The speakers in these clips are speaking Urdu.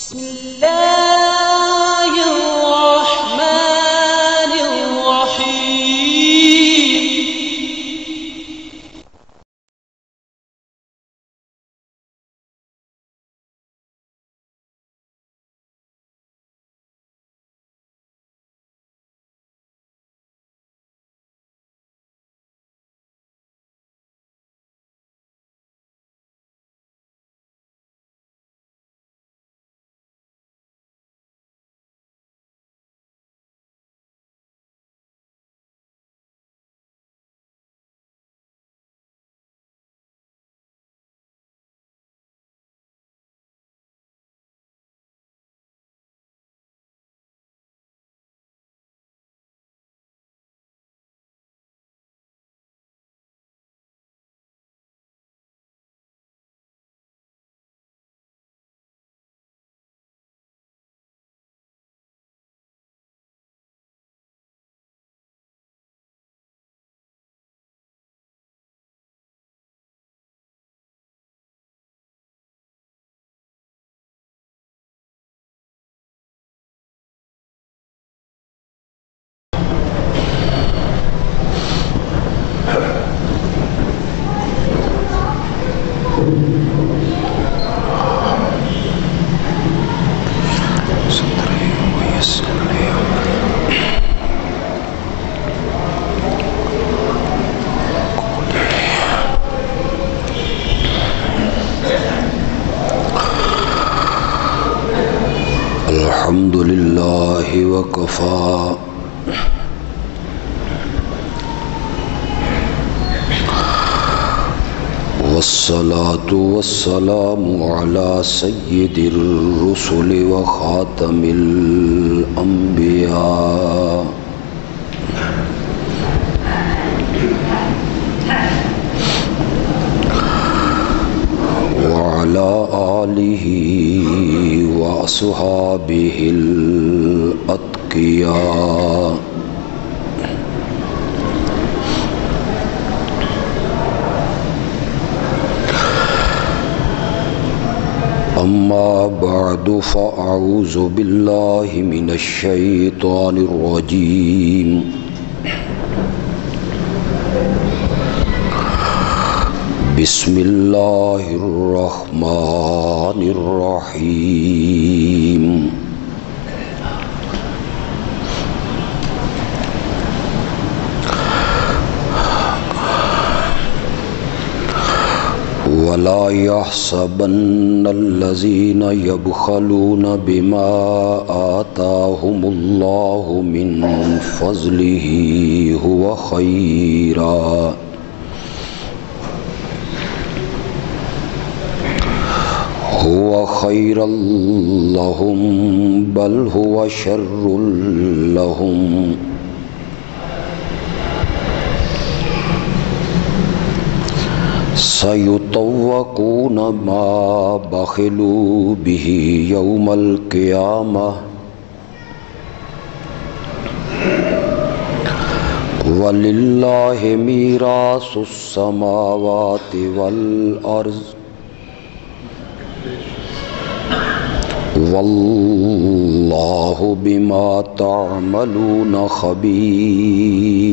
بسم الله الرحمن الرحيم. الحمد لله وكفى والصلاة والسلام على سيد الرسل وخاتم الأنبياء وعلى آله وأصحابه الأتقياء أما بعد فأعوذ بالله من الشيطان الرجيم بسم الله الرحمن الرحيم ولا يحسبن الذين يبخلون بما آتاهم الله من فضله هو خيرا لهم بل هو شر لهم سيطوقون ما بخلوا به يوم القيامة ولله ميراث السماوات والأرض والله بما تعملون خبير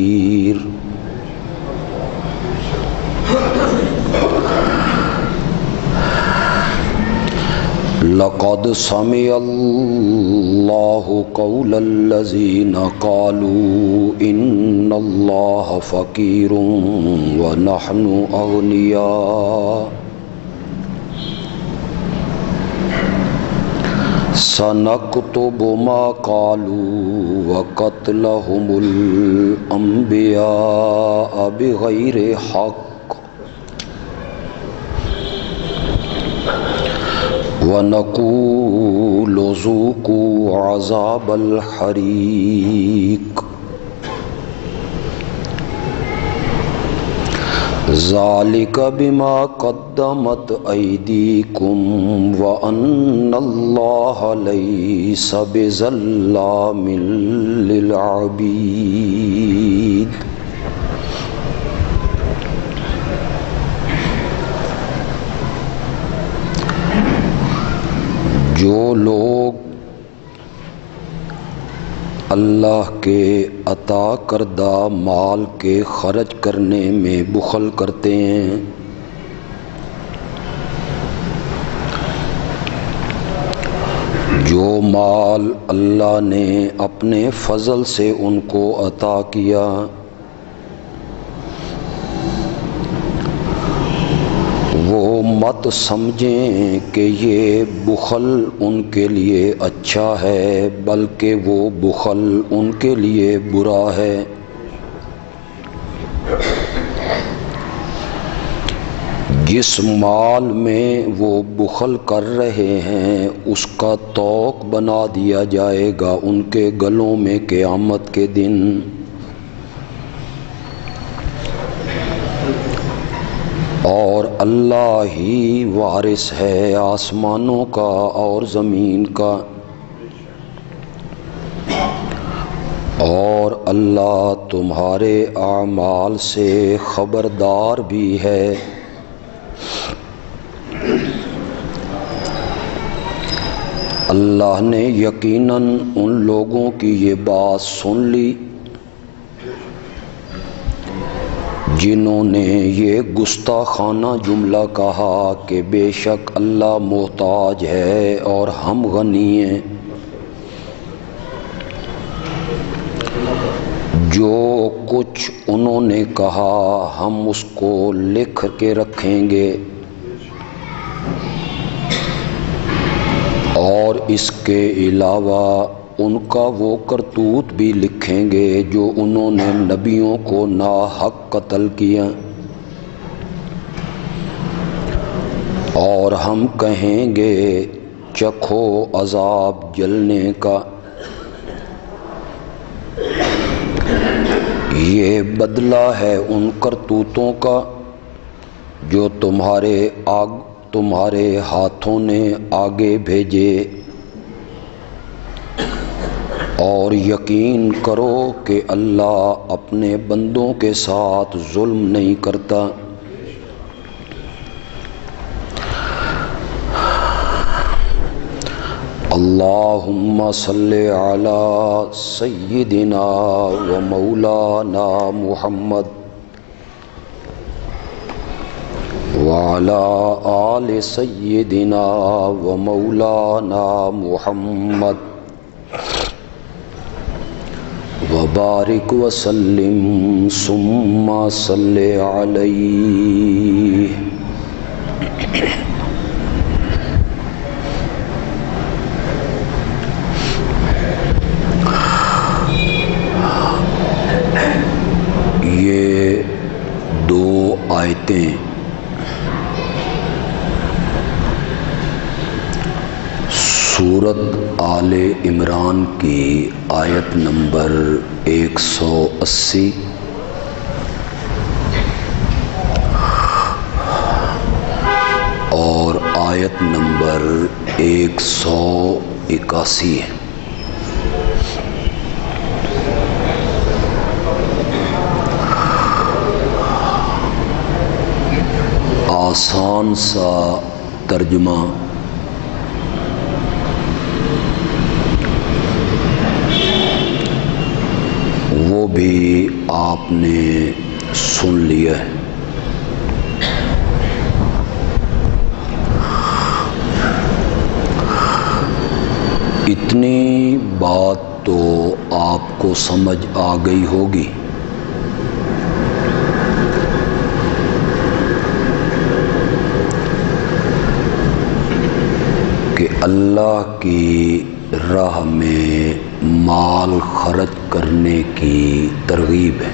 لقد سمع الله قول الذين قالوا إن الله فقير ونحن أغنياء سنكتب ما قالوا وقتلهم الأنبياء بغير حق ونقول ذوقوا عذاب الحريق ذلك بما قدمت أيديكم وأن الله ليس بظلام للعبيد جو لوگ اللہ کے عطا کردہ مال کے خرچ کرنے میں بخل کرتے ہیں، جو مال اللہ نے اپنے فضل سے ان کو عطا کیا، وہ مت سمجھیں کہ یہ بخل ان کے لیے اچھا ہے، بلکہ وہ بخل ان کے لیے برا ہے۔ جس مال میں وہ بخل کر رہے ہیں اس کا طوق بنا دیا جائے گا ان کے گلوں میں قیامت کے دن۔ اور اللہ ہی وارث ہے آسمانوں کا اور زمین کا، اور اللہ تمہارے اعمال سے خبردار بھی ہے۔ اللہ نے یقیناً ان لوگوں کی یہ بات سن لی جنہوں نے یہ گستاخانہ جملہ کہا کہ بے شک اللہ محتاج ہے اور ہم غنی ہیں۔ جو کچھ انہوں نے کہا ہم اس کو لکھ کے رکھیں گے، اور اس کے علاوہ ان کا وہ کرتوت بھی لکھیں گے جو انہوں نے نبیوں کو ناحق قتل کیا، اور ہم کہیں گے چکھو عذاب جلنے کا، یہ بدلہ ہے ان کرتوتوں کا جو تمہارے ہاتھوں نے آگے بھیجے، اور یقین کرو کہ اللہ اپنے بندوں کے ساتھ ظلم نہیں کرتا۔ اللہم صلی علی سیدنا و مولانا محمد وعلی آل سیدنا و مولانا محمد وبارک وسلم ثم صلی علیہ۔ یہ دو آیتیں سورت آل عمران کی آیت نمبر 180 اور آیت نمبر 181 ہے۔ آسان سا ترجمہ وہ بھی آپ نے سن لیا ہے۔ اتنی بات تو آپ کو سمجھ آ گئی ہوگی کہ اللہ کی راہ میں مال خرچ کرنے کی ترغیب ہے۔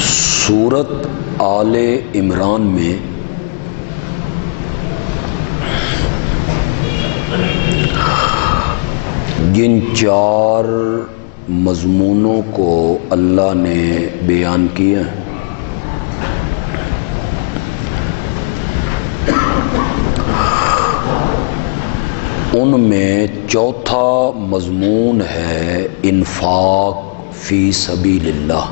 سورت آل عمران میں جن 4 مضمونوں کو اللہ نے بیان کیا ان میں چوتھا مضمون ہے انفاق فی سبیل اللہ۔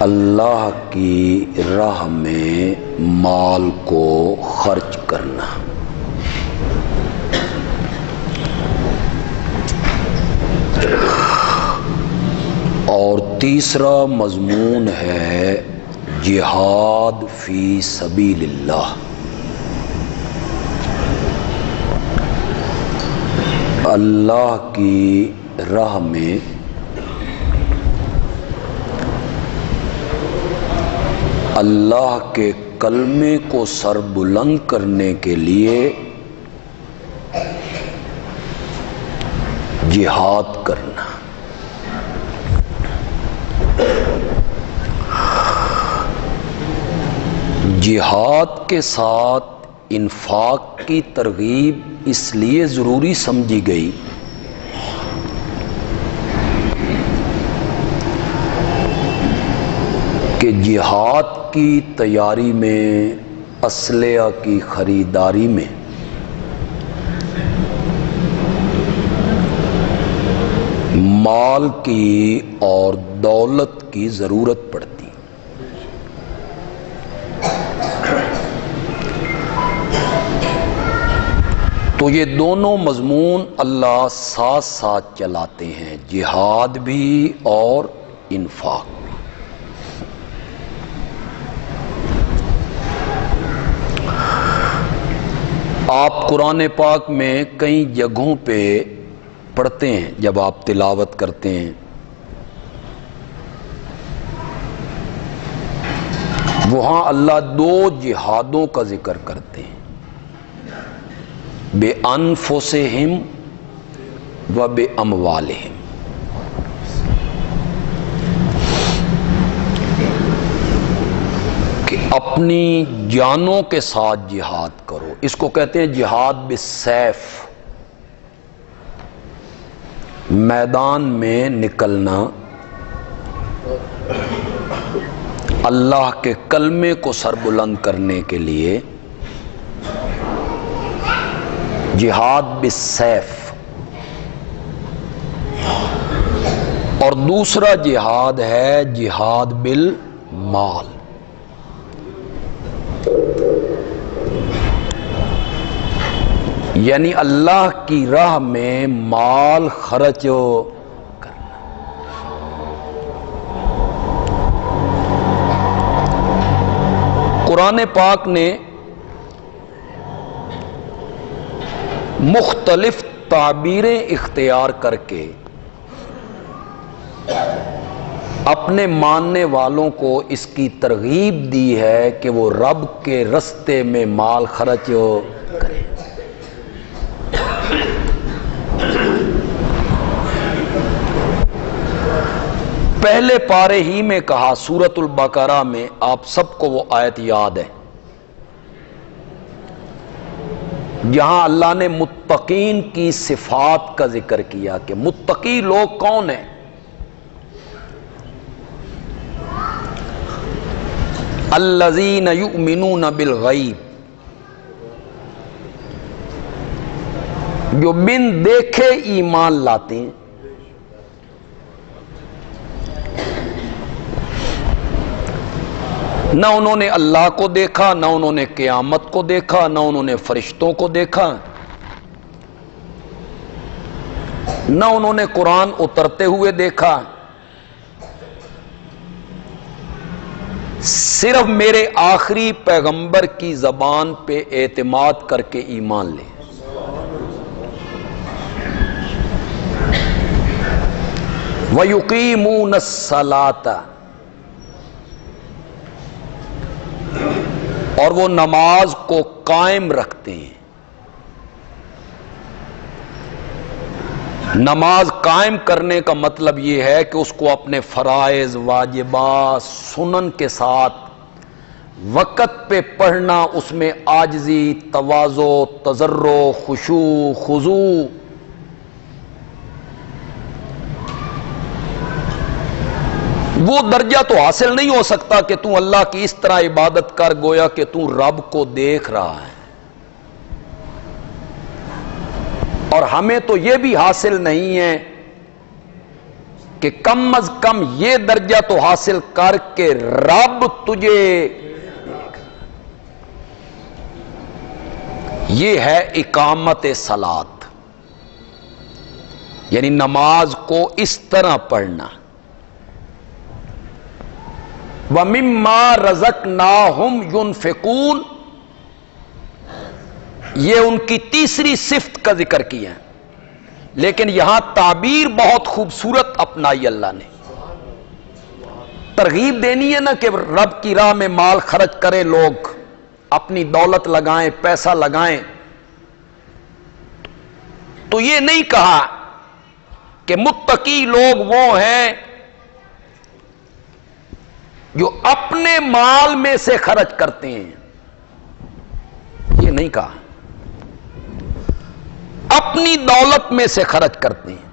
اللہ کی راہ میں مال کو خرچ کرنا۔ اور تیسرا مضمون ہے جہاد فی سبیل اللہ۔ اللہ کی راہ میں اللہ کے کلمے کو سر بلند کرنے کے لیے جہاد کرنا۔ جہاد کے ساتھ انفاق کی ترغیب اس لیے ضروری سمجھی گئی کہ جہاد کی تیاری میں، اسلحہ کی خریداری میں مال کی اور دولت کی ضرورت پڑتی۔ تو یہ دونوں مضمون اللہ ساتھ ساتھ چلاتے ہیں، جہاد بھی اور انفاق بھی۔ آپ قرآن پاک میں کئی جگہوں پہ پڑھتے ہیں، جب آپ تلاوت کرتے ہیں، وہاں اللہ دو جہادوں کا ذکر کرتے ہیں، بے انفسہم و بے اموالہم۔ کہ اپنی جانوں کے ساتھ جہاد کرو، اس کو کہتے ہیں جہاد بالسیف، میدان میں نکلنا، اللہ کے کلمے کو سر بلند کرنے کے لیے جہاد بالسیف، اور دوسرا جہاد ہے جہاد بالمال۔ یعنی اللہ کی راہ میں مال خرچ کرنا۔ قرآن پاک نے مختلف تعبیریں اختیار کر کے اپنے ماننے والوں کو اس کی ترغیب دی ہے کہ وہ رب کے رستے میں مال خرچ کریں۔ پہلے پارے ہی میں کہا، سورۃ البقرہ میں، آپ سب کو وہ آیت یاد ہے جہاں اللہ نے متقین کی صفات کا ذکر کیا کہ متقی لوگ کون ہیں؟ الذین یؤمنون بالغیب، جو بن دیکھے ایمان لاتے ہیں۔ نہ انہوں نے اللہ کو دیکھا، نہ انہوں نے قیامت کو دیکھا، نہ انہوں نے فرشتوں کو دیکھا، نہ انہوں نے قرآن اترتے ہوئے دیکھا، صرف میرے آخری پیغمبر کی زبان پہ اعتماد کر کے ایمان لے۔ وَيُقِيمُونَ الصَّلَاةَ، اور وہ نماز کو قائم رکھتے ہیں۔ نماز قائم کرنے کا مطلب یہ ہے کہ اس کو اپنے فرائض، واجبات، سنن کے ساتھ وقت پہ پڑھنا، اس میں عاجزی، تواضع، تضرع، خشوع، خضوع، وہ درجہ تو حاصل نہیں ہو سکتا کہ تو اللہ کی اس طرح عبادت کر گویا کہ تو رب کو دیکھ رہا ہے۔ اور ہمیں تو یہ بھی حاصل نہیں ہے کہ کہ کم از کم یہ درجہ تو حاصل کر کے رب تجھے، یہ ہے اقامت صلاۃ، یعنی نماز کو اس طرح پڑھنا۔ وَمِمَّا رَزَقْنَاهُمْ يُنْفِقُونَ، یہ ان کی تیسری صفت کا ذکر کیا ہے، لیکن یہاں تعبیر بہت خوبصورت اپنائی اللہ نے۔ ترغیب دینی ہے نا کہ رب کی راہ میں مال خرچ کریں، لوگ اپنی دولت لگائیں، پیسہ لگائیں، تو یہ نہیں کہا کہ متقی لوگ وہ ہیں جو اپنے مال میں سے خرچ کرتے ہیں، یہ نہیں کہا، اپنی دولت میں سے خرچ کرتے ہیں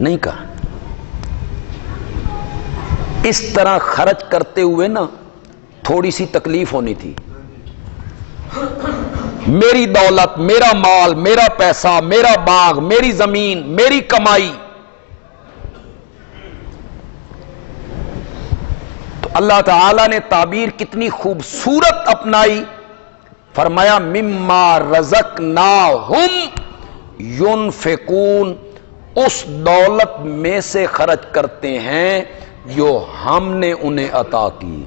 نہیں کہا۔ اس طرح خرچ کرتے ہوئے نا تھوڑی سی تکلیف ہونی تھی۔ میری دولت، میرا مال، میرا پیسہ، میرا باغ، میری زمین، میری کمائی، تو اللہ تعالی نے تعبیر کتنی خوبصورت اپنائی، فرمایا مما رزقناہم ينفقون، اس دولت میں سے خرچ کرتے ہیں جو ہم نے انہیں عطا کی۔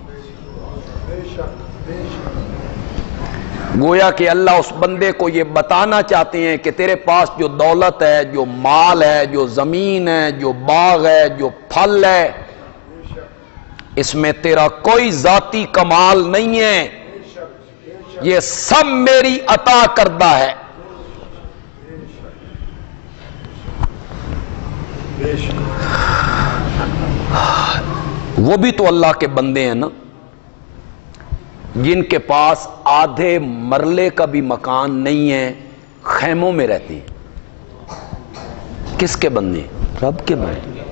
گویا کہ اللہ اس بندے کو یہ بتانا چاہتے ہیں کہ تیرے پاس جو دولت ہے، جو مال ہے، جو زمین ہے، جو باغ ہے، جو پھل ہے، اس میں تیرا کوئی ذاتی کمال نہیں ہے، یہ سب میری عطا کردہ ہے۔ وہ بھی تو اللہ کے بندے ہیں نا، جن کے پاس آدھے مرلے کا بھی مکان نہیں ہے، خیموں میں رہتے ہیں۔ کس کے بندے؟ رب کے بندے۔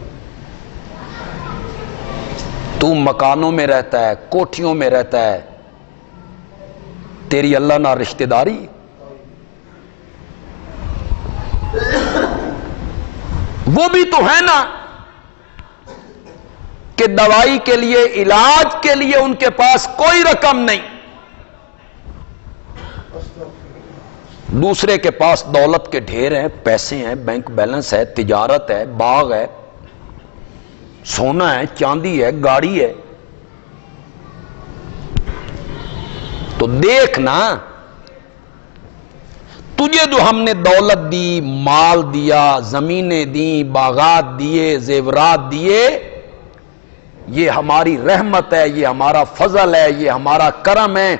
تو مکانوں میں رہتا ہے، کوٹھیوں میں رہتا ہے، تیری اللہ نہ رشتہ داری؟ وہ بھی تو ہے نا کہ دوائی کے لیے، علاج کے لیے ان کے پاس کوئی رقم نہیں، دوسرے کے پاس دولت کے ڈھیر ہیں، پیسے ہیں، بینک بیلنس ہے، تجارت ہے، باغ ہے، سونا ہے، چاندی ہے، گاڑی ہے، تو دیکھنا تجھے جو ہم نے دولت دی، مال دیا، زمینیں دی، باغات دیے، زیورات دیے، یہ ہماری رحمت ہے، یہ ہمارا فضل ہے، یہ ہمارا کرم ہے،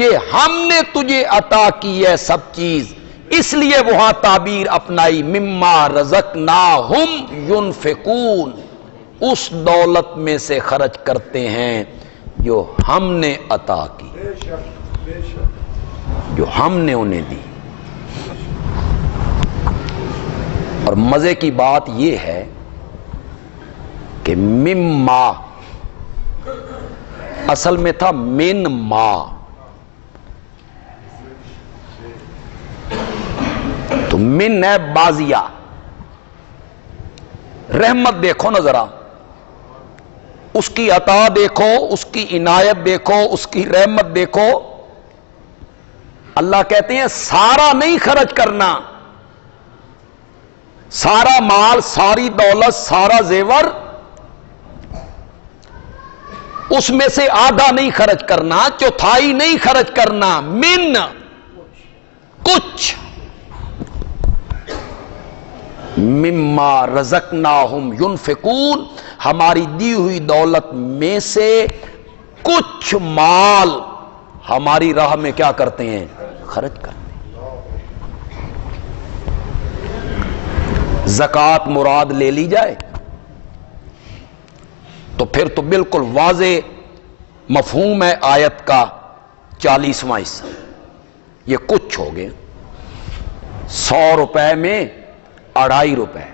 یہ ہم نے تجھے عطا کی ہے سب چیز، اس لیے وہاں تعبیر اپنائی مما رزقناہم ينفقون، اس دولت میں سے خرچ کرتے ہیں جو ہم نے عطا کی، جو ہم نے انہیں دی۔ اور مزے کی بات یہ ہے کہ مما اصل میں تھا من ما، تو من ہے بازیا۔ رحمت دیکھو نا ذرا، اس کی عطا دیکھو، اس کی عنایت دیکھو، اس کی رحمت دیکھو۔ اللہ کہتے ہیں سارا نہیں خرچ کرنا، سارا مال، ساری دولت، سارا زیور، اس میں سے آدھا نہیں خرچ کرنا، چوتھائی نہیں خرچ کرنا، من کچھ، مما رزقناہم ينفقون، ہماری دی ہوئی دولت میں سے کچھ مال ہماری راہ میں کیا کرتے ہیں؟ خرچ کرتے ہیں۔ زکوٰۃ مراد لے لی جائے تو پھر تو بالکل واضح مفہوم ہے آیت کا 40واں حصہ، یہ کچھ ہو گئے۔ 100 روپے میں 2.5 روپے،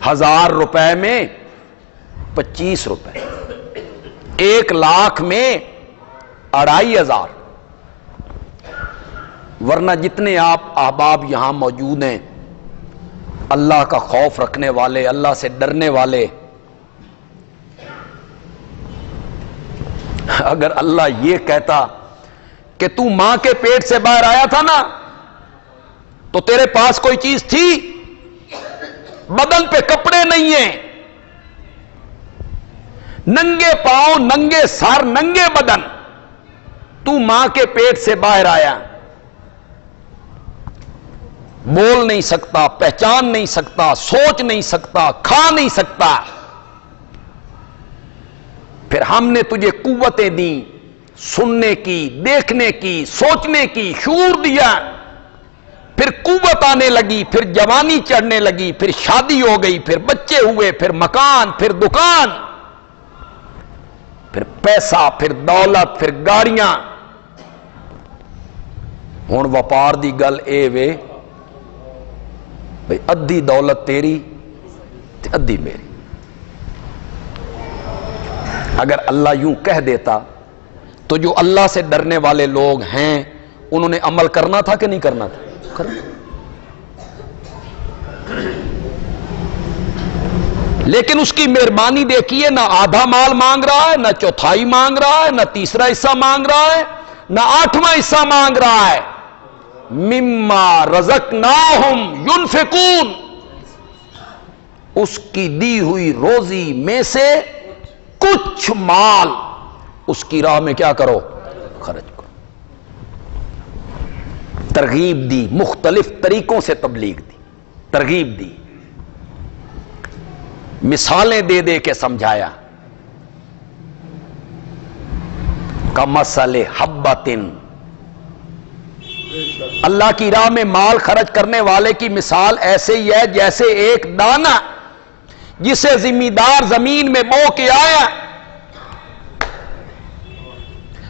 1000 روپے میں 25 روپے، 1 لاکھ میں 2500، ورنہ جتنے آپ احباب یہاں موجود ہیں اللہ کا خوف رکھنے والے، اللہ سے ڈرنے والے، اگر اللہ یہ کہتا کہ تو ماں کے پیٹ سے باہر آیا تھا نا تو تیرے پاس کوئی چیز تھی، بدن پہ کپڑے نہیں ہیں، ننگے پاؤں، ننگے سر، ننگے بدن، تو ماں کے پیٹ سے باہر آیا، بول نہیں سکتا، پہچان نہیں سکتا، سوچ نہیں سکتا، کھا نہیں سکتا، پھر ہم نے تجھے قوتیں دیں، سننے کی، دیکھنے کی، سوچنے کی، شعور دیا، پھر قوت آنے لگی، پھر جوانی چڑھنے لگی، پھر شادی ہو گئی، پھر بچے ہوئے، پھر مکان، پھر دکان، پھر پیسہ، پھر دولت، پھر گاڑیاں، ہن وپار دی گل اے وے بھئی ادھی دولت تیری تے ادھی میری۔ اگر اللہ یوں کہہ دیتا تو جو اللہ سے ڈرنے والے لوگ ہیں انہوں نے عمل کرنا تھا کہ نہیں کرنا تھا؟ کرنا۔ لیکن اس کی مہربانی دیکھیے، نہ آدھا مال مانگ رہا ہے، نہ چوتھائی مانگ رہا ہے، نہ تیسرا حصہ مانگ رہا ہے، نہ آٹھواں حصہ مانگ رہا ہے، مما رزقناہم ینفقون، اس کی دی ہوئی روزی میں سے کچھ مال اس کی راہ میں کیا کرو؟ خرچ کرو۔ ترغیب دی، مختلف طریقوں سے تبلیغ دی، ترغیب دی، مثالیں دے دے کے سمجھایا۔ کمثل حبۃ، اللہ کی راہ میں مال خرچ کرنے والے کی مثال ایسے ہی ہے جیسے ایک دانہ جسے زمیندار زمین میں بو کے آیا،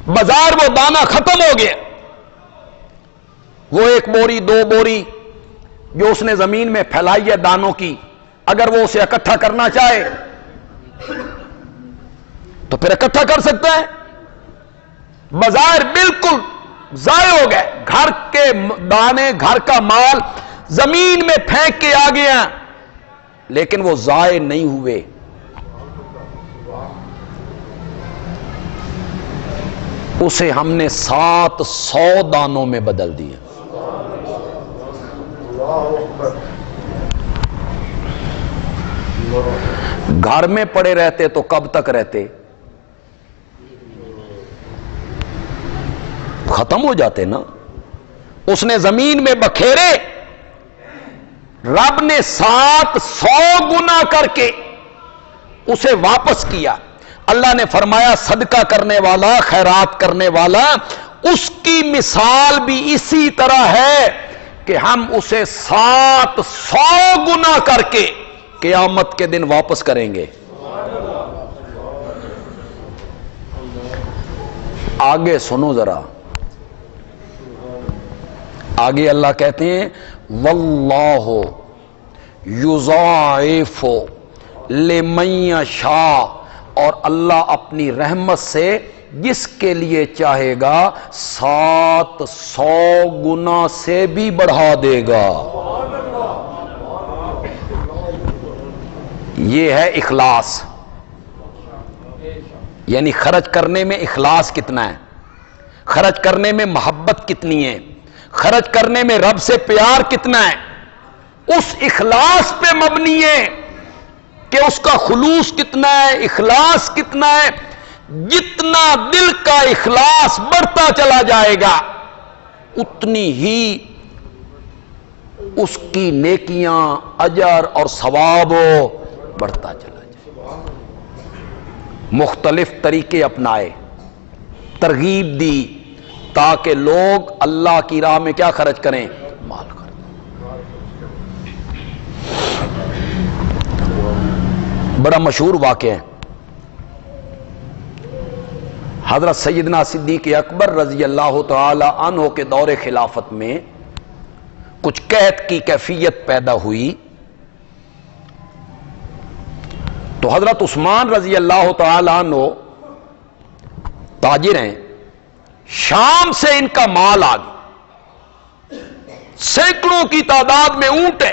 بازار وہ دانہ ختم ہو گیا، وہ ایک بوری، دو بوری جو اس نے زمین میں پھیلائی ہے دانوں کی، اگر وہ اسے اکٹھا کرنا چاہے تو پھر اکٹھا کر سکتا ہے؟ بازار بالکل ضائع ہو گئے، گھر کے دانے، گھر کا مال زمین میں پھینک کے آ گیا، لیکن وہ ضائع نہیں ہوئے۔ اسے ہم نے 700 دانوں میں بدل دیا۔ گھر میں پڑے رہتے تو کب تک رہتے؟ ختم ہو جاتے نا۔ اس نے زمین میں بکھیرے، رب نے 700 گنا کر کے اسے واپس کیا۔ اللہ نے فرمایا صدقہ کرنے والا، خیرات کرنے والا، اس کی مثال بھی اسی طرح ہے کہ ہم اسے 700 گنا کر کے قیامت کے دن واپس کریں گے۔ آگے سنو ذرا، آگے اللہ کہتے ہیں واللہ یضاعف لمن یشاء، اور اللہ اپنی رحمت سے جس کے لیے چاہے گا 700 گنا سے بھی بڑھا دے گا۔ یہ ہے اخلاص، یعنی خرچ کرنے میں اخلاص کتنا ہے، خرچ کرنے میں محبت کتنی ہے، خرچ کرنے میں رب سے پیار کتنا ہے، اس اخلاص پہ مبنی ہے کہ اس کا خلوص کتنا ہے، اخلاص کتنا ہے۔ جتنا دل کا اخلاص بڑھتا چلا جائے گا اتنی ہی اس کی نیکیاں، اجر اور ثواب بڑھتا چلا جائے گا۔ مختلف طریقے اپنائے، ترغیب دی تاکہ لوگ اللہ کی راہ میں کیا خرچ کریں؟ مال خرچ۔ بڑا مشہور واقعہ ہے، حضرت سیدنا صدیق اکبر رضی اللہ تعالی عنہ کے دور خلافت میں کچھ قحط کی کیفیت پیدا ہوئی تو حضرت عثمان رضی اللہ تعالی عنہ تاجر ہیں، شام سے ان کا مال آ گیا، سینکڑوں کی تعداد میں اونٹ ہے،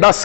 10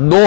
2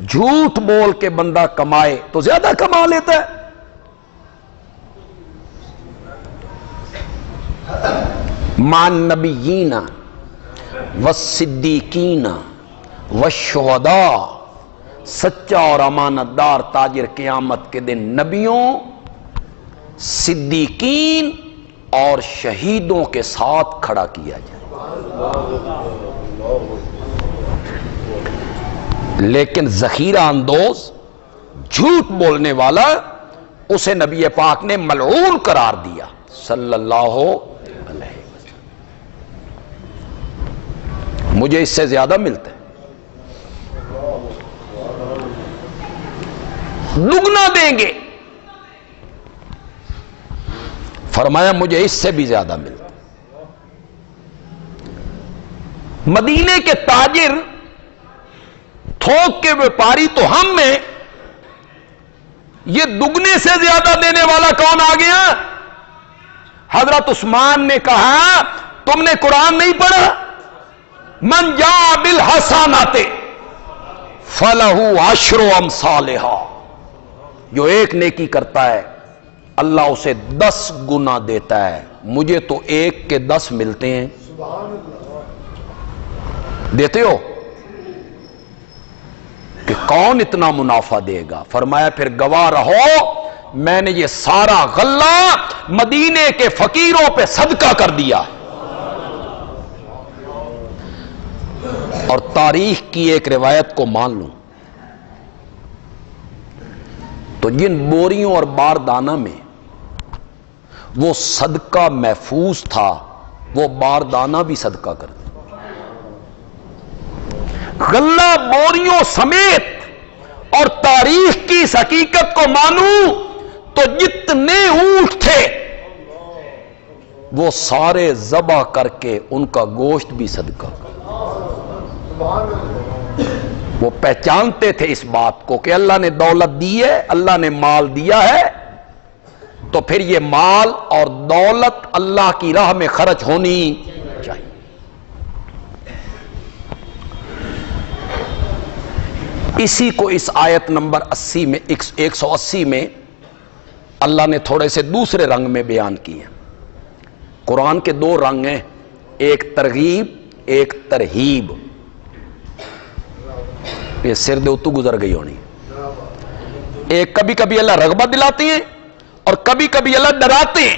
جھوٹ بول کے بندہ کمائے تو زیادہ کما لیتا ہے. مان نبیین والصدیقین والشہداء، سچا اور امانت دار تاجر قیامت کے دن نبیوں، صدیقین اور شہیدوں کے ساتھ کھڑا کیا جائے. لیکن ذخیرہ اندوز، جھوٹ بولنے والا، اسے نبی پاک نے ملعون قرار دیا صلی اللہ علیہ وسلم. مجھے اس سے زیادہ ملتا ہے، دگنا دیں گے. فرمایا مجھے اس سے بھی زیادہ ملتا. مدینے کے تاجر، تھوک کے ویپاری تو ہم میں، یہ دگنے سے زیادہ دینے والا کون آ گیا؟ حضرت عثمان نے کہا تم نے قرآن نہیں پڑھا؟ من جاء بالحسنات فلہ عشر امثالھا، جو ایک نیکی کرتا ہے اللہ اسے 10 گنا دیتا ہے. مجھے تو 1 کے 10 ملتے ہیں. دیتے ہو کہ کون اتنا منافع دے گا؟ فرمایا پھر گواہ رہو میں نے یہ سارا غلہ مدینے کے فقیروں پہ صدقہ کر دیا. اور تاریخ کی ایک روایت کو مان لوں تو جن بوریوں اور باردانہ میں وہ صدقہ محفوظ تھا وہ باردانہ بھی صدقہ کر دیا. غلہ بوریوں سمیت. اور تاریخ کی اس حقیقت کو مانوں تو جتنے اونٹ تھے وہ سارے ذبح کر کے ان کا گوشت بھی صدقہ کر. وہ پہچانتے تھے اس بات کو کہ اللہ نے دولت دی ہے، اللہ نے مال دیا ہے، تو پھر یہ مال اور دولت اللہ کی راہ میں خرچ ہونی چاہیے. اسی کو اس آیت نمبر 80 میں 180 میں اللہ نے تھوڑے سے دوسرے رنگ میں بیان کیے. قرآن کے 2 رنگ ہیں، ایک ترغیب ایک ترہیب. یہ سر دے اتو گزر گئی ہونی. ایک کبھی کبھی اللہ رغبت دلاتے ہیں اور کبھی کبھی اللہ ڈراتے ہیں.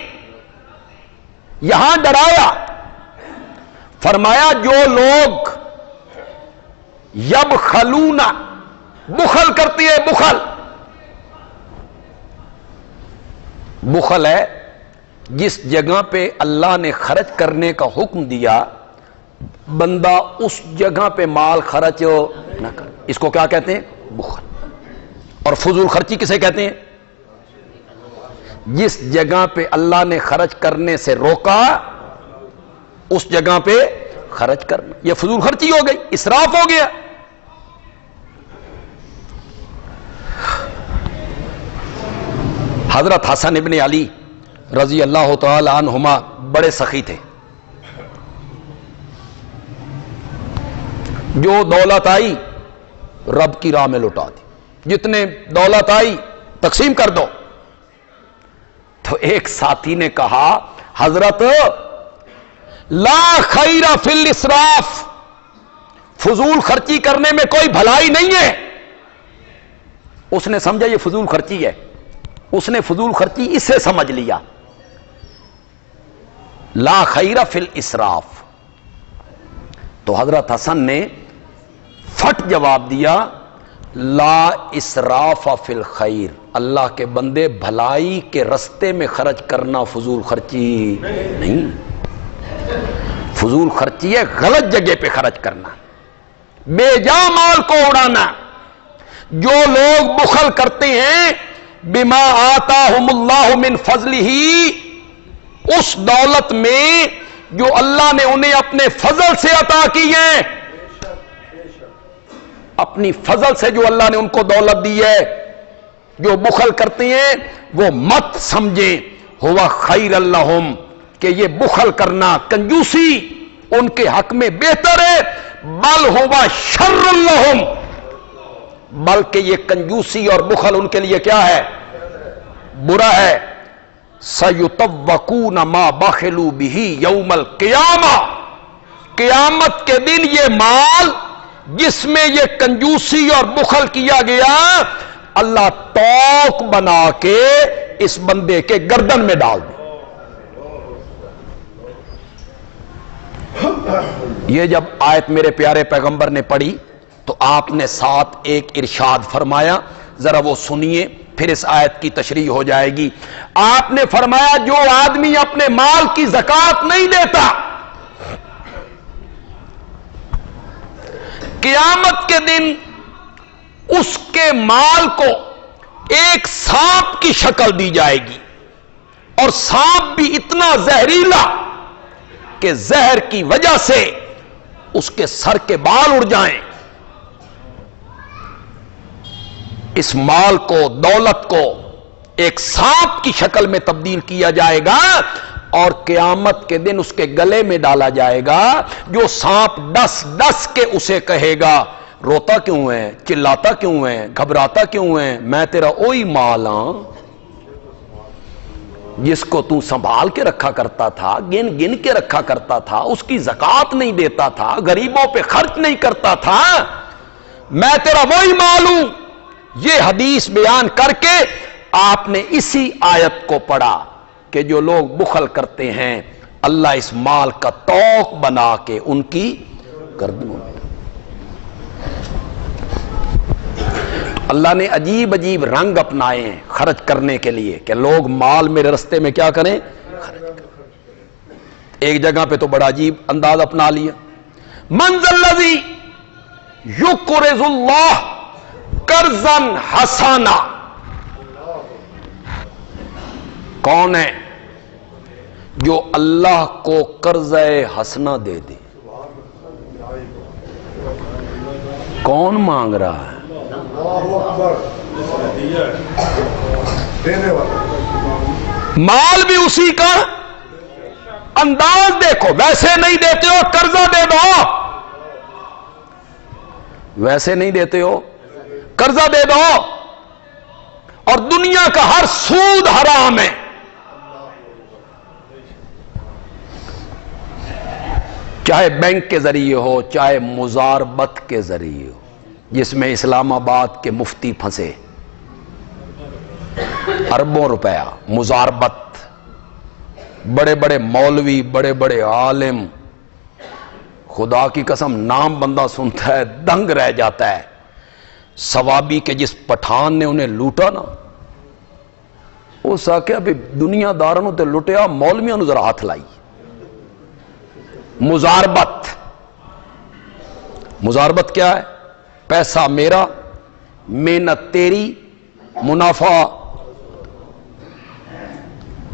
یہاں ڈرایا، فرمایا جو لوگ یبخلون، بخل کرتی ہے. بخل ہے جس جگہ پہ اللہ نے خرچ کرنے کا حکم دیا بندہ اس جگہ پہ مال خرچ نہ کر. اس کو کیا کہتے ہیں؟ بخل. اور فضول خرچی کسے کہتے ہیں؟ جس جگہ پہ اللہ نے خرچ کرنے سے روکا اس جگہ پہ خرچ کرنا، یہ فضول خرچی ہو گئی، اسراف ہو گیا. حضرت حسن ابن علی رضی اللہ تعالی عنہما بڑے سخی تھے. جو دولت آئی رب کی راہ میں لٹا دی، جتنے دولت آئی تقسیم کر دو. تو ایک ساتھی نے کہا حضرت لا خیر فی الاسراف، فضول خرچی کرنے میں کوئی بھلائی نہیں ہے. اس نے سمجھا یہ فضول خرچی ہے، اس نے فضول خرچی اس سے سمجھ لیا. لا خیر فی الاسراف. تو حضرت حسن نے فٹ جواب دیا لا اسراف فی الخیر، اللہ کے بندے بھلائی کے رستے میں خرچ کرنا فضول خرچی نہیں. فضول خرچی ہے غلط جگہ پہ خرچ کرنا، بے جا مال کو اڑانا. جو لوگ بخل کرتے ہیں بما آتاہم اللہ من فضلہ، اس دولت میں جو اللہ نے انہیں اپنے فضل سے عطا کی ہے، اپنی فضل سے جو اللہ نے ان کو دولت دی ہے، جو بخل کرتے ہیں وہ مت سمجھیں ہوا خیر لہم کہ یہ بخل کرنا، کنجوسی ان کے حق میں بہتر ہے، بل ہوا شر لہم، بلکہ یہ کنجوسی اور بخل ان کے لیے کیا ہے؟ برا ہے۔ سَيُطَوَّقُونَ مَا بَخِلُوا بِهِ يَوْمَ الْقِيَامَةِ، قیامت کے دن یہ مال جس میں یہ کنجوسی اور بخل کیا گیا، اللہ توق بنا کے اس بندے کے گردن میں ڈال دے۔ یہ جب آیت میرے پیارے پیغمبر نے پڑھی تو آپ نے ساتھ ایک ارشاد فرمایا، ذرا وہ سنیے، پھر اس آیت کی تشریح ہو جائے گی۔ آپ نے فرمایا جو آدمی اپنے مال کی زکوٰۃ نہیں دیتا، قیامت کے دن اس کے مال کو ایک سانپ کی شکل دی جائے گی، اور سانپ بھی اتنا زہریلا کہ زہر کی وجہ سے اس کے سر کے بال اڑ جائیں۔ اس مال کو، دولت کو ایک سانپ کی شکل میں تبدیل کیا جائے گا، اور قیامت کے دن اس کے گلے میں ڈالا جائے گا۔ جو سانپ ڈس ڈس کے اسے کہے گا روتا کیوں ہے، چلاتا کیوں ہے، گھبراتا کیوں ہے، میں تیرا وہی مال ہاں جس کو تو سنبھال کے رکھا کرتا تھا، گن گن کے رکھا کرتا تھا، اس کی زکوٰۃ نہیں دیتا تھا، غریبوں پہ خرچ نہیں کرتا تھا، میں تیرا وہی مال ہوں۔ یہ حدیث بیان کر کے آپ نے اسی آیت کو پڑھا کہ جو لوگ بخل کرتے ہیں اللہ اس مال کا توق بنا کے ان کی گردنوں میں۔ اللہ نے عجیب عجیب رنگ اپنائے ہیں خرچ کرنے کے لیے کہ لوگ مال میرے رستے میں کیا کریں، خرچ کریں۔ ایک جگہ پہ تو بڑا عجیب انداز اپنا لیا، من ذا الذی یقرض اللہ قرضا حسنا، کون ہے جو اللہ کو قرض حسنہ دے دے؟ کون مانگ رہا ہے؟ مال بھی اسی کا، انداز دیکھو، ویسے نہیں دیتے ہو قرضہ دے دو، ویسے نہیں دیتے ہو قرضہ دے دو، اور دنیا کا ہر سود حرام ہے۔ چاہے بینک کے ذریعے ہو، چاہے مزاربت کے ذریعے ہو، جس میں اسلام آباد کے مفتی پھنسے، اربوں روپیہ مزاربت، بڑے بڑے مولوی، بڑے بڑے عالم، خدا کی قسم نام بندہ سنتا ہے دنگ رہ جاتا ہے۔ ثوابی کے جس پٹھان نے انہیں لوٹا نا، وہ ساکیا بھی دنیا داروں تے لٹیا، مولویوں نے ذرا ہاتھ لائی۔ مزاربت، مزاربت کیا ہے؟ پیسہ میرا، محنت تیری، منافع،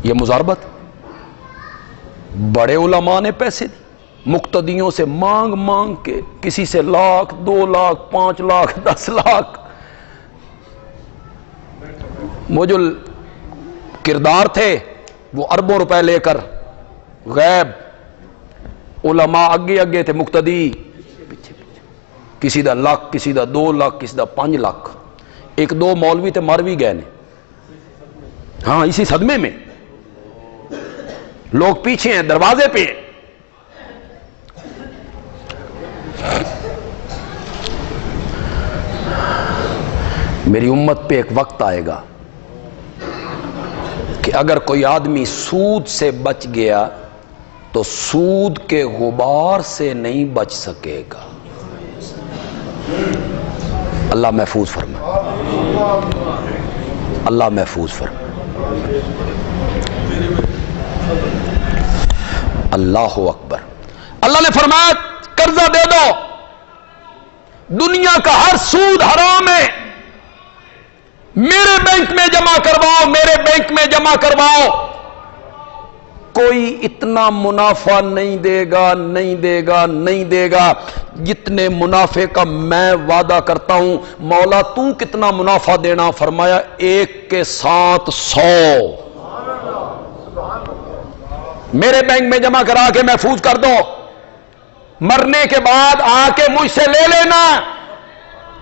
یہ مزاربت۔ بڑے علماء نے پیسے دی، مقتدیوں سے مانگ مانگ کے، کسی سے 1 لاکھ 2 لاکھ 5 لاکھ 10 لاکھ۔ وہ جو کردار تھے وہ اربوں روپے لے کر غیب، علماء اگے اگے تھے، مقتدی پیچھے پیچھے، کسی دا 1 لاکھ، کسی دا 2 لاکھ، کسی دا 5 لاکھ۔ 1-2 مولوی تے مر بھی گئے نے، ہاں اسی صدمے میں لوگ پیچھے ہیں، دروازے پہ ہیں۔ میری امت پہ ایک وقت آئے گا کہ اگر کوئی آدمی سود سے بچ گیا تو سود کے غبار سے نہیں بچ سکے گا۔ اللہ محفوظ فرمائے، اللہ محفوظ فرمائے۔ اللہ اکبر۔ اللہ نے فرمایا قرضہ دے دو، دنیا کا ہر سود حرام ہے، میرے بینک میں جمع کرواؤ، میرے بینک میں جمع کرواؤ۔ کوئی اتنا منافع نہیں دے گا، نہیں دے گا، نہیں دے گا جتنے منافع کا میں وعدہ کرتا ہوں۔ مولا تو کتنا منافع دینا؟ فرمایا 1 کے ساتھ 100۔ میرے بینک میں جمع کرا کے محفوظ کر دو، مرنے کے بعد آ کے مجھ سے لے لینا۔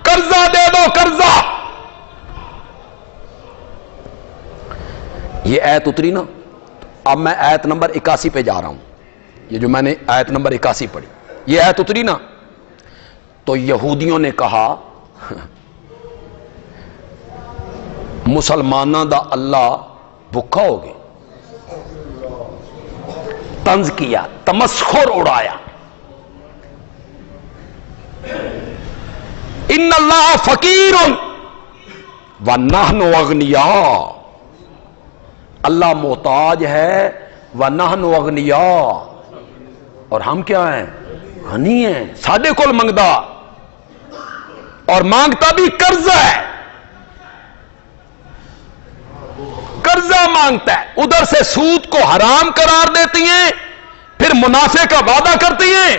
قرضہ دے دو قرضہ. یہ آیت اتری نا. اب میں آیت نمبر 81 پہ جا رہا ہوں. یہ جو میں نے آیت نمبر 81 پڑھی, یہ آیت اتری نا, تو یہودیوں نے کہا مسلمانوں دا اللہ بھکا ہو گیا. طنز کیا, تمسخر اڑایا. ان اللہ فقیر ونحن اغنیاء, اللہ محتاج ہے ونحن اغنیاء, اور ہم کیا ہیں؟ غنی ہیں. ساڈے کول منگدا, اور مانگتا بھی قرضہ ہے, قرضہ مانگتا ہے. ادھر سے سود کو حرام قرار دیتی ہیں, پھر منافع کا وعدہ کرتی ہیں.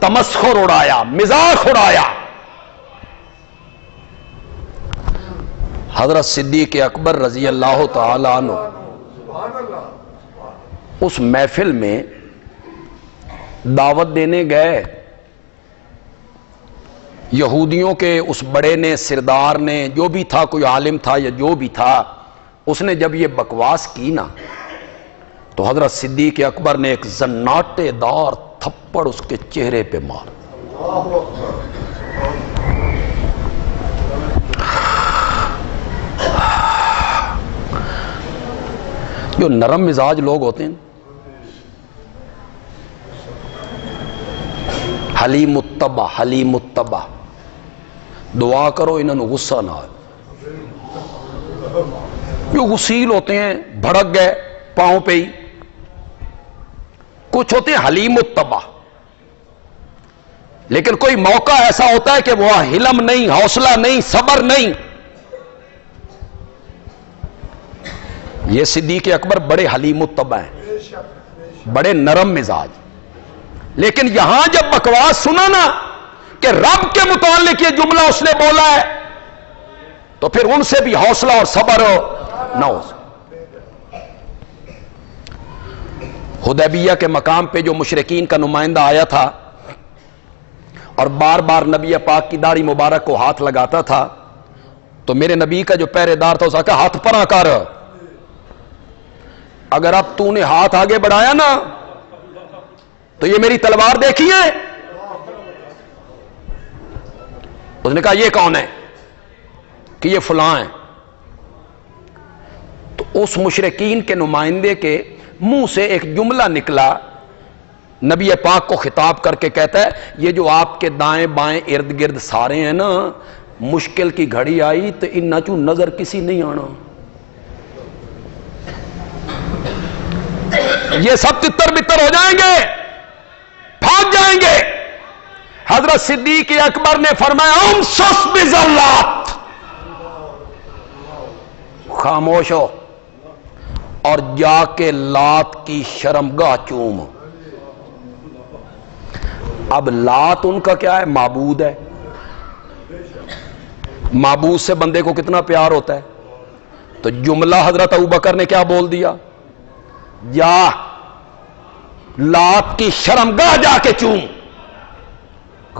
تمسخر اڑایا, مزاح اڑایا. حضرت صدیق اکبر رضی اللہ تعالی عنہ اس محفل میں دعوت دینے گئے. یہودیوں کے اس بڑے نے, سردار نے, جو بھی تھا, کوئی عالم تھا یا جو بھی تھا, اس نے جب یہ بکواس کی نا, تو حضرت صدیق اکبر نے ایک زناٹے دار تھپڑ اس کے چہرے پہ مار. جو نرم مزاج لوگ ہوتے ہیں, حلیم متبع, حلیم متبع, دعا کرو انہوں نے غصہ نہ آئے. جو غسیل ہوتے ہیں, بھڑک گئے پاؤں پہ ہی. کچھ ہوتے ہیں حلیم متبع, لیکن کوئی موقع ایسا ہوتا ہے کہ وہ حلم نہیں, حوصلہ نہیں, صبر نہیں. یہ صدیق اکبر بڑے حلیم متبع ہیں, بڑے نرم مزاج. لیکن یہاں جب بکواس سنا نا کہ رب کے متعلق یہ جملہ اس نے بولا ہے, تو پھر ان سے بھی حوصلہ اور صبر نہ ہو. حدیبیہ کے مقام پہ جو مشرکین کا نمائندہ آیا تھا اور بار بار نبی پاک کی داڑھی مبارک کو ہاتھ لگاتا تھا, تو میرے نبی کا جو پہرے دار تھا اس نے کہا ہاتھ پرا کر, اگر اب تو نے ہاتھ آگے بڑھایا نا تو یہ میری تلوار دیکھی ہے. اس نے کہا یہ کون ہے؟ کہ یہ فلاں ہے. تو اس مشرکین کے نمائندے کے منہ سے ایک جملہ نکلا, نبی پاک کو خطاب کر کے کہتا ہے یہ جو آپ کے دائیں بائیں ارد گرد سارے ہیں نا, مشکل کی گھڑی آئی تو ان نچو نظر کسی نہیں آنا, یہ سب تتر بتر ہو جائیں گے, بھاگ جائیں گے. حضرت صدیق اکبر نے فرمایا امسس بذلات, خاموش ہو اور جا کے لات کی شرمگاہ چوم. اب لات ان کا کیا ہے؟ معبود ہے. معبود سے بندے کو کتنا پیار ہوتا ہے. تو جملہ حضرت ابوبکر نے کیا بول دیا؟ جا لات کی شرمگاہ جا کے چوم.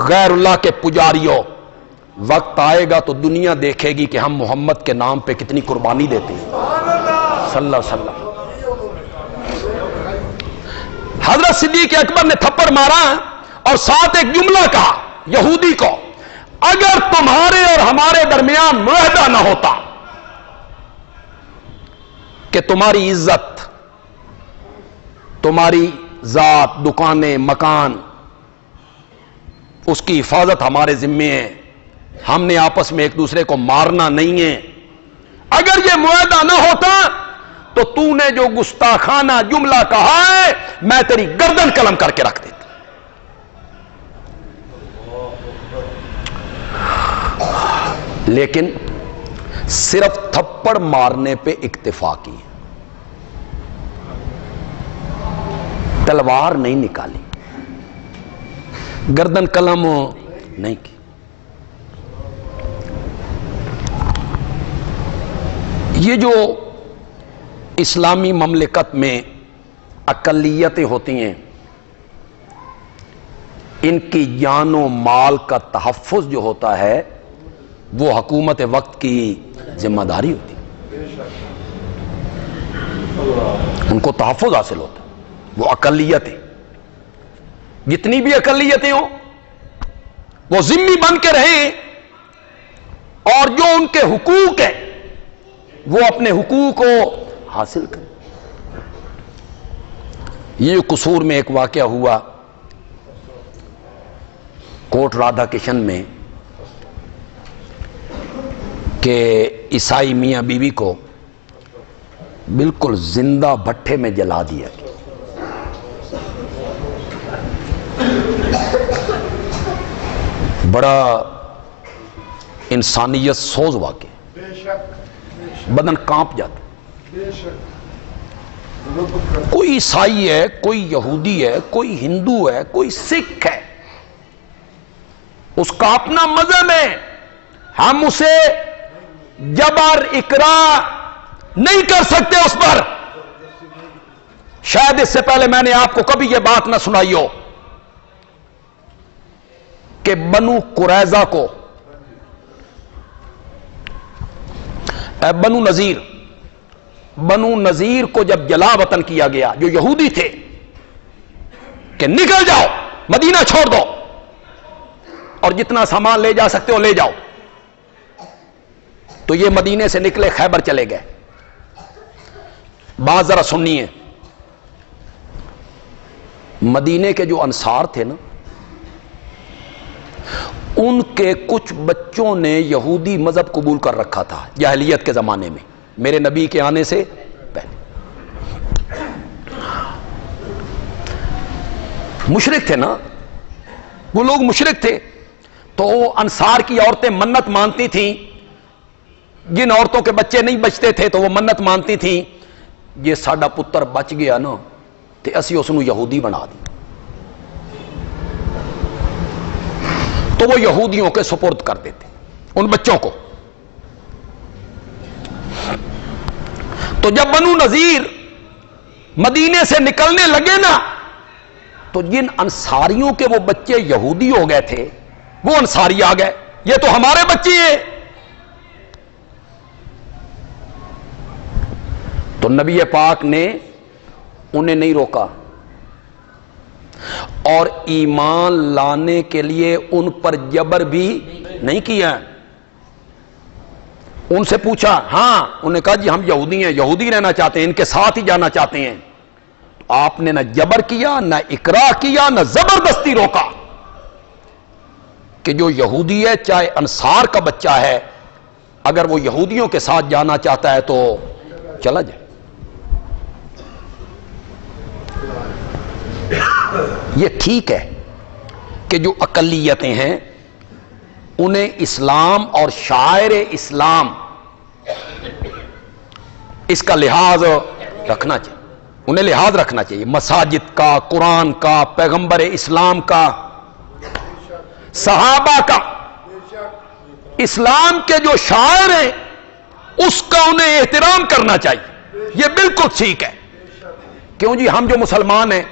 غیر اللہ کے پجاریوں, وقت آئے گا تو دنیا دیکھے گی کہ ہم محمد کے نام پہ کتنی قربانی دیتے ہیں صلی اللہ علیہ وسلم. حضرت صدیق اکبر نے تھپڑ مارا اور ساتھ ایک جملہ کہا یہودی کو, اگر تمہارے اور ہمارے درمیان معاہدہ نہ ہوتا کہ تمہاری عزت, تمہاری ذات, دکانیں, مکان, اس کی حفاظت ہمارے ذمے ہے, ہم نے آپس میں ایک دوسرے کو مارنا نہیں ہے, اگر یہ معاہدہ نہ ہوتا تو تو نے جو گستاخانہ جملہ کہا ہے میں تیری گردن قلم کر کے رکھ دیتا. لیکن صرف تھپڑ مارنے پہ اکتفا کی, تلوار نہیں نکالی, گردن قلم نہیں کی. یہ جو اسلامی مملکت میں اقلیتیں ہوتی ہیں, ان کی جان و مال کا تحفظ جو ہوتا ہے وہ حکومت وقت کی ذمہ داری ہوتی ہے، ان کو تحفظ حاصل ہوتا ہے، وہ اقلیتیں، جتنی بھی اقلیتیں ہوں وہ ذمہ بن کے رہیں، اور جو ان کے حقوق ہیں وہ اپنے حقوق کو حاصل کریں۔ یہ قصور میں ایک واقعہ ہوا کوٹ رادھا کشن میں کہ عیسائی میاں بیوی کو بالکل زندہ بھٹے میں جلا دیا گیا۔ بڑا انسانیت سوز واقع، بدن کانپ جاتا۔ کوئی عیسائی ہے، کوئی یہودی ہے، کوئی ہندو ہے، کوئی سکھ ہے، اس کا اپنا مذہب ہے، ہم اسے جبر اکراہ نہیں کر سکتے اس پر۔ شاید اس سے پہلے میں نے آپ کو کبھی یہ بات نہ سنائی ہو کہ بنو قریظہ کو، بنو نذیر کو جب جلا وطن کیا گیا، جو یہودی تھے، کہ نکل جاؤ، مدینہ چھوڑ دو، اور جتنا سامان لے جا سکتے ہو لے جاؤ، تو یہ مدینے سے نکلے خیبر چلے گئے۔ بات ذرا سنیے، مدینے کے جو انصار تھے نا، ان کے کچھ بچوں نے یہودی مذہب قبول کر رکھا تھا جاہلیت کے زمانے میں، میرے نبی کے آنے سے پہلے۔ مشرک تھے نا وہ لوگ، مشرک تھے، تو انصار کی عورتیں منت مانتی تھیں، جن عورتوں کے بچے نہیں بچتے تھے تو وہ منت مانتی تھیں، یہ ساڈا پتر بچ گیا نا تے اسی اس نو یہودی بنا دی، تو وہ یہودیوں کے سپرد کر دیتے ان بچوں کو۔ تو جب بنو نذیر مدینے سے نکلنے لگے نا، تو جن انصاریوں کے وہ بچے یہودی ہو گئے تھے وہ انصاری آ گئے، یہ تو ہمارے بچے ہیں۔ تو نبی پاک نے انہیں نہیں روکا، اور ایمان لانے کے لیے ان پر جبر بھی نہیں کیا۔ ان سے پوچھا، ہاں، انہوں نے کہا جی ہم یہودی ہیں، یہودی رہنا چاہتے ہیں، ان کے ساتھ ہی جانا چاہتے ہیں۔ آپ نے نہ جبر کیا، نہ اکراہ کیا، نہ زبردستی روکا کہ جو یہودی ہے، چاہے انصار کا بچہ ہے، اگر وہ یہودیوں کے ساتھ جانا چاہتا ہے تو چلا جائے۔ یہ ٹھیک ہے کہ جو اقلیتیں ہیں انہیں اسلام اور شاعر اسلام اس کا لحاظ رکھنا چاہیے، انہیں لحاظ رکھنا چاہیے، مساجد کا، قرآن کا، پیغمبر اسلام کا، صحابہ کا، اسلام کے جو شاعر ہیں اس کا انہیں احترام کرنا چاہیے۔ یہ بالکل ٹھیک ہے۔ کیوں جی؟ ہم جو مسلمان ہیں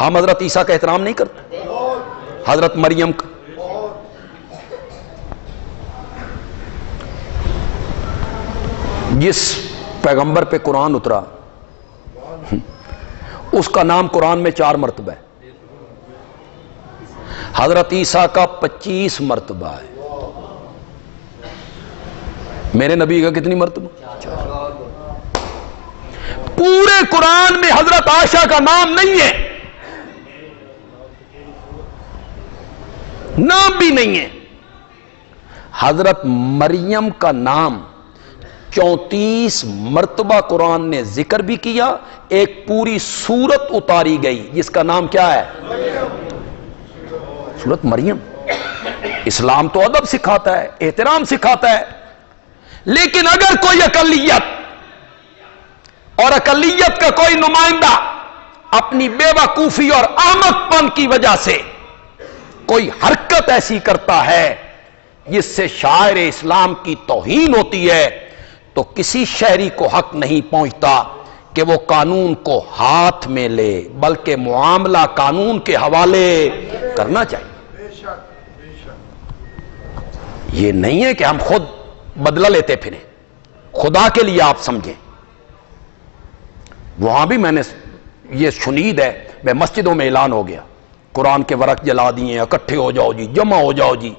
ہم حضرت عیسیٰ کا احترام نہیں کرتے، حضرت مریم کا؟ جس پیغمبر پہ قرآن اترا اس کا نام قرآن میں 4 مرتبہ ہے، حضرت عیسیٰ کا 25 مرتبہ ہے، میرے نبی کا کتنی مرتبہ؟ 4۔ پورے قرآن میں حضرت عائشہ کا نام نہیں ہے، نام بھی نہیں ہے۔ حضرت مریم کا نام 34 مرتبہ قرآن نے ذکر بھی کیا، ایک پوری سورت اتاری گئی جس کا نام کیا ہے؟ سورت مریم۔ اسلام تو ادب سکھاتا ہے، احترام سکھاتا ہے، لیکن اگر کوئی اقلیت اور اقلیت کا کوئی نمائندہ اپنی بے وقوفی اور احمق پن کی وجہ سے کوئی حرکت ایسی کرتا ہے جس سے شاعر اسلام کی توہین ہوتی ہے، تو کسی شہری کو حق نہیں پہنچتا کہ وہ قانون کو ہاتھ میں لے، بلکہ معاملہ قانون کے حوالے کرنا چاہیے۔ یہ نہیں ہے کہ ہم خود بدلہ لیتے پھریں، خدا کے لیے آپ سمجھیں۔ وہاں بھی میں نے یہ شنید ہے، میں مسجدوں میں اعلان ہو گیا، قرآن کے ورق جلا دیے، اکٹھے ہو جاؤ جی، جمع ہو جاؤ جی۔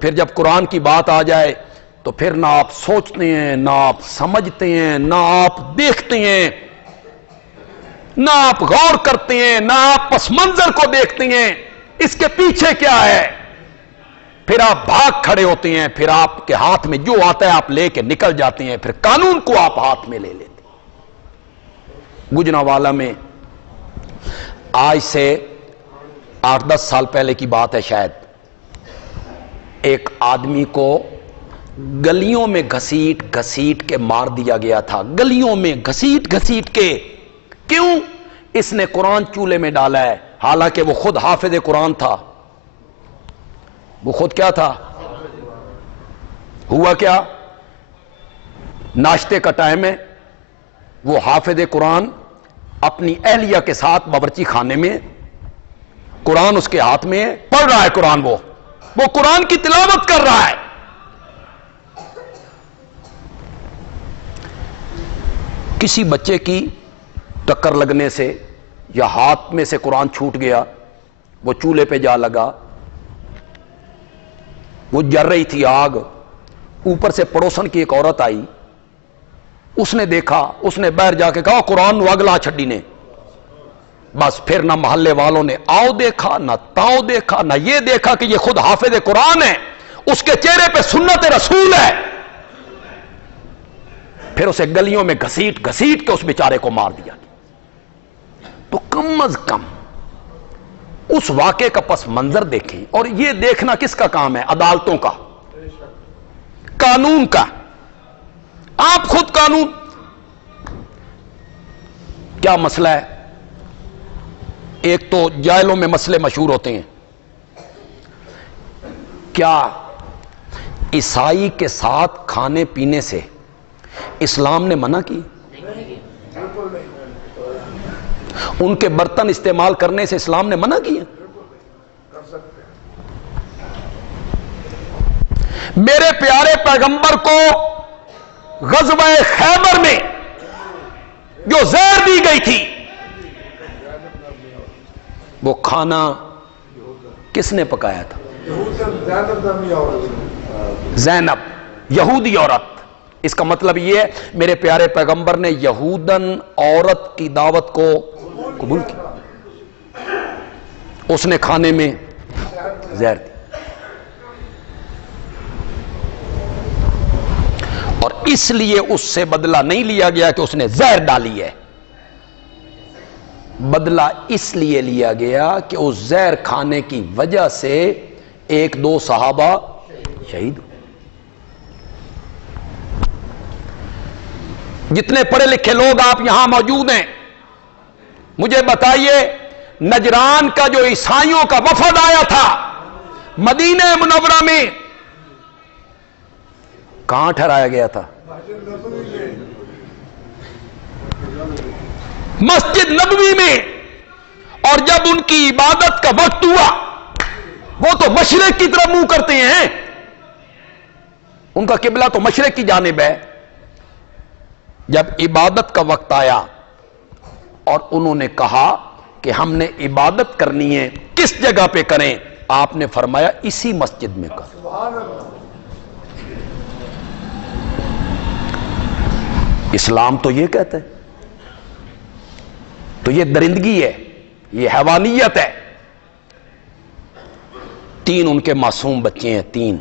پھر جب قرآن کی بات آ جائے تو پھر نہ آپ سوچتے ہیں، نہ آپ سمجھتے ہیں، نہ آپ دیکھتے ہیں، نہ آپ غور کرتے ہیں، نہ آپ پس منظر کو دیکھتے ہیں اس کے پیچھے کیا ہے۔ پھر آپ بھاگ کھڑے ہوتے ہیں، پھر آپ کے ہاتھ میں جو آتا ہے آپ لے کے نکل جاتے ہیں، پھر قانون کو آپ ہاتھ میں لے لیتے ہیں۔ گجرانوالہ میں آج سے 8-10 سال پہلے کی بات ہے شاید، ایک آدمی کو گلیوں میں گھسیٹ گھسیٹ کے مار دیا گیا تھا، گلیوں میں گھسیٹ گھسیٹ کے۔ کیوں؟ اس نے قرآن چولہے میں ڈالا ہے، حالانکہ وہ خود حافظ قرآن تھا۔ وہ خود کیا تھا؟ ہوا کیا؟ ناشتے کا ٹائم ہے، وہ حافظ قرآن اپنی اہلیہ کے ساتھ باورچی خانے میں، قرآن اس کے ہاتھ میں ہے، پڑھ رہا ہے قرآن، وہ قرآن کی تلاوت کر رہا ہے۔ کسی بچے کی ٹکر لگنے سے یا ہاتھ میں سے قرآن چھوٹ گیا، وہ چولہے پہ جا لگا، وہ جل رہی تھی آگ، اوپر سے پڑوسن کی ایک عورت آئی، اس نے دیکھا، اس نے باہر جا کے کہا قرآن نو اگلا چھڈی نے۔ بس پھر نہ محلے والوں نے آؤ دیکھا، نہ تاؤ دیکھا، نہ یہ دیکھا کہ یہ خود حافظ قرآن ہے، اس کے چہرے پہ سنت رسول ہے۔ پھر اسے گلیوں میں گھسیٹ گھسیٹ کے اس بیچارے کو مار دیا۔ تو کم از کم اس واقعے کا پس منظر دیکھیں، اور یہ دیکھنا کس کا کام ہے؟ عدالتوں کا، قانون کا۔ آپ خود قانون، کیا مسئلہ ہے؟ ایک تو جائلوں میں مسئلے مشہور ہوتے ہیں، کیا عیسائی کے ساتھ کھانے پینے سے اسلام نے منع کی؟ ان کے برتن استعمال کرنے سے اسلام نے منع کیا؟ میرے پیارے پیغمبر کو غزوہ خیبر میں جو زہر دی گئی تھی، وہ کھانا کس نے پکایا تھا؟ زینب، یہودی عورت۔ اس کا مطلب یہ ہے میرے پیارے پیغمبر نے یہودن عورت کی دعوت کو قبول کی، اس نے کھانے میں زہر دی، اور اس لیے اس سے بدلہ نہیں لیا گیا کہ اس نے زہر ڈالی ہے، بدلہ اس لیے لیا گیا کہ اس زہر کھانے کی وجہ سے 1-2 صحابہ شہید ہوئے۔ جتنے پڑھے لکھے لوگ آپ یہاں موجود ہیں، مجھے بتائیے نجران کا جو عیسائیوں کا وفد آیا تھا مدینہ منورہ میں، کہاں ٹھہرایا گیا تھا؟ مسجد نبوی میں۔ اور جب ان کی عبادت کا وقت ہوا، وہ تو مشرق کی طرف منہ کرتے ہیں، ان کا قبلہ تو مشرق کی جانب ہے۔ جب عبادت کا وقت آیا اور انہوں نے کہا کہ ہم نے عبادت کرنی ہے، کس جگہ پہ کریں؟ آپ نے فرمایا اسی مسجد میں کر۔ اسلام تو یہ کہتا ہے، تو یہ درندگی ہے، یہ حیوانیت ہے۔ 3 ان کے معصوم بچے ہیں، 3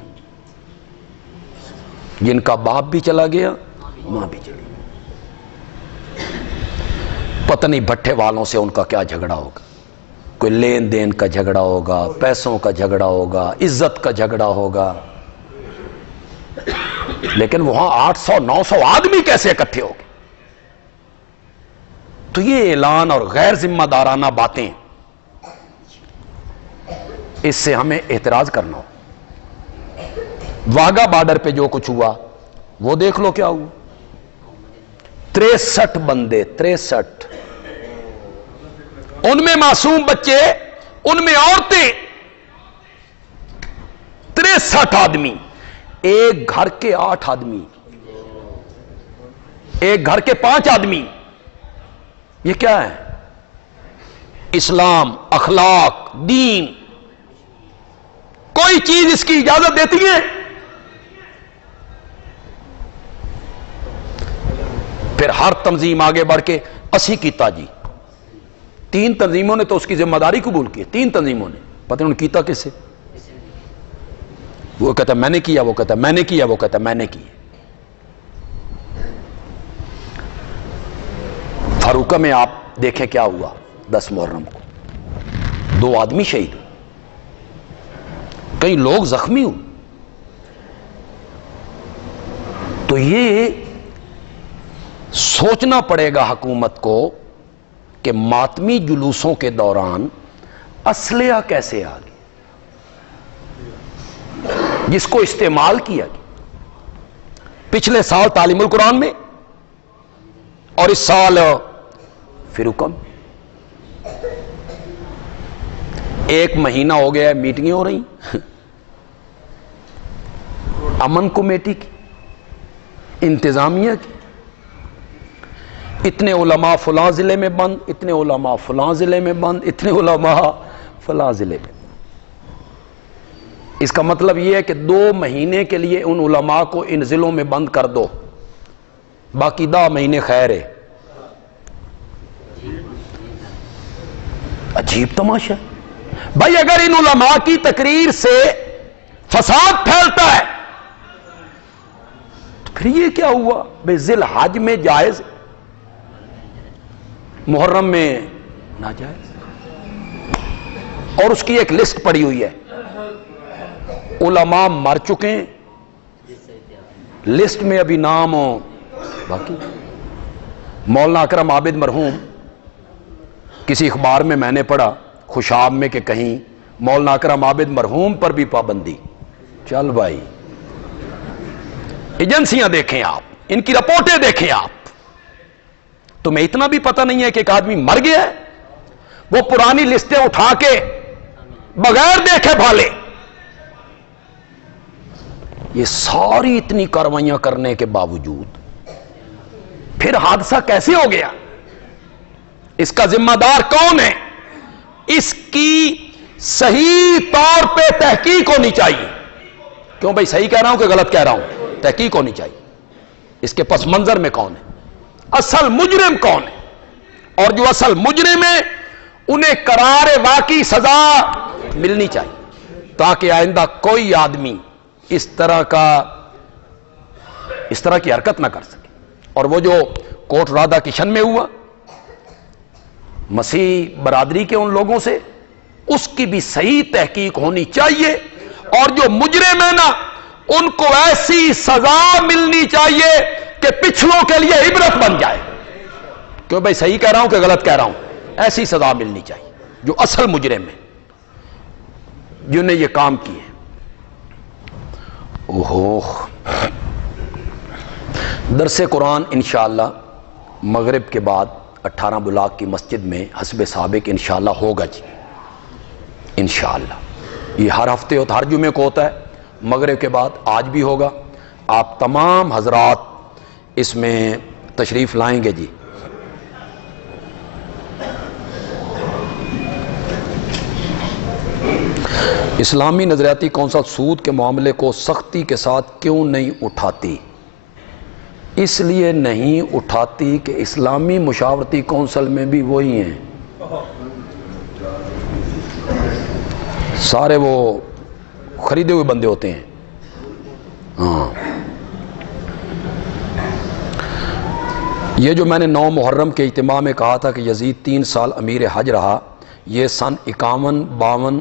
جن کا باپ بھی چلا گیا، ماں بھی چلی گئی۔ پتہ نہیں بھٹے والوں سے ان کا کیا جھگڑا ہوگا، کوئی لین دین کا جھگڑا ہوگا، پیسوں کا جھگڑا ہوگا، عزت کا جھگڑا ہوگا، لیکن وہاں 800-900 آدمی کیسے اکٹھے ہو گئے؟ تو یہ اعلان اور غیر ذمہ دارانہ باتیں، اس سے ہمیں اعتراض کرنا ہو۔ واگا بارڈر پہ جو کچھ ہوا وہ دیکھ لو کیا ہوا، 63 بندے، 63، ان میں معصوم بچے، ان میں عورتیں، 63 آدمی، ایک گھر کے 8 آدمی، ایک گھر کے 5 آدمی. یہ کیا ہے؟ اسلام، اخلاق، دین. کوئی چیز اس کی اجازت دیتی ہے؟ پھر ہر تنظیم آگے بڑھ کے اسی کیتا جی. 3 تنظیموں نے تو اس کی ذمہ داری قبول کی، 3 تنظیموں نے. پتہ نہیں کیتا کس سے؟ وہ کہتا میں نے کیا، وہ کہتا میں نے کیا، وہ کہتا میں نے کیا. فاروقہ میں آپ دیکھیں کیا ہوا 10 محرم کو. 2 آدمی شہید ہوئے، کئی لوگ زخمی ہوئے. تو یہ سوچنا پڑے گا حکومت کو کہ ماتمی جلوسوں کے دوران اسلحہ کیسے آ گیا، جس کو استعمال کیا گیا. پچھلے سال تعلیم القرآن میں اور اس سال فرقہ میں. 1 مہینہ ہو گیا ہے، میٹنگیں ہو رہی امن کمیٹی کی، انتظامیہ کی. اتنے علماء فلاں ضلع میں بند، اتنے علماء فلاں ضلع میں بند، اتنے علماء فلاں ضلع میں. اس کا مطلب یہ ہے کہ 2 مہینے کے لیے ان علماء کو ان ضلعوں میں بند کر دو، باقی 10 مہینے خیر ہے. عجیب تماشا. بھائی اگر ان علماء کی تقریر سے فساد پھیلتا ہے تو پھر یہ کیا ہوا؟ بھائی ذی الحج میں جائز، محرم میں ناجائز. اور اس کی ایک لسٹ پڑی ہوئی ہے، علماء مر چکے ہیں، لسٹ میں ابھی نام ہو باقی. مولانا اکرم عابد مرحوم، کسی اخبار میں نے پڑھا خوشاب میں کہ کہیں مولانا اکرم عابد مرحوم پر بھی پابندی. چل بھائی، ایجنسیاں دیکھیں آپ، ان کی رپورٹیں دیکھیں آپ. تمہیں اتنا بھی پتہ نہیں ہے کہ ایک آدمی مر گیا ہے؟ وہ پرانی لسٹیں اٹھا کے بغیر دیکھے بھالے. یہ ساری اتنی کاروائیاں کرنے کے باوجود پھر حادثہ کیسے ہو گیا؟ اس کا ذمہ دار کون ہے؟ اس کی صحیح طور پہ تحقیق ہونی چاہیے. کیوں بھائی، صحیح کہہ رہا ہوں کہ غلط کہہ رہا ہوں؟ تحقیق ہونی چاہیے. اس کے پس منظر میں کون ہے، اصل مجرم کون ہے، اور جو اصل مجرم ہے انہیں قرار واقعی سزا ملنی چاہیے، تاکہ آئندہ کوئی آدمی اس طرح کی حرکت نہ کر سکے. اور وہ جو کوٹ رادھا کشن میں ہوا مسیح برادری کے ان لوگوں سے، اس کی بھی صحیح تحقیق ہونی چاہیے. اور جو مجرم ہے نا، ان کو ایسی سزا ملنی چاہیے کہ پچھلوں کے لیے عبرت بن جائے. کیوں بھائی، صحیح کہہ رہا ہوں کہ غلط کہہ رہا ہوں؟ ایسی سزا ملنی چاہیے جو اصل مجرم ہے، جنہوں نے یہ کام کیے. اوہو، درس قرآن انشاءاللہ مغرب کے بعد 18 بلاک کی مسجد میں حسب سابق انشاءاللہ ہوگا جی، انشاءاللہ. یہ ہر ہفتے ہوتا، ہر جمعے کو ہوتا ہے. مغرب کے بعد آج بھی ہوگا. آپ تمام حضرات اس میں تشریف لائیں گے جی. اسلامی نظریاتی کونسل سود کے معاملے کو سختی کے ساتھ کیوں نہیں اٹھاتی؟ اس لیے نہیں اٹھاتی کہ اسلامی مشاورتی کونسل میں بھی وہی ہیں، سارے وہ خریدے ہوئے بندے ہوتے ہیں. ہاں، یہ جو میں نے 9 محرم کے اجتماع میں کہا تھا کہ یزید 3 سال امیر حج رہا، یہ سن 51، 52،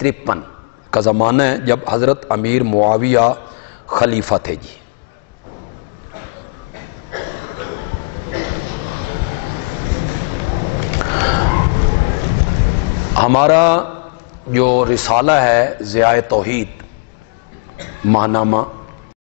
53 کا زمانہ ہے، جب حضرت امیر معاویہ خلیفہ تھے جی. ہمارا جو رسالہ ہے ضیاء توحید ماہنامہ،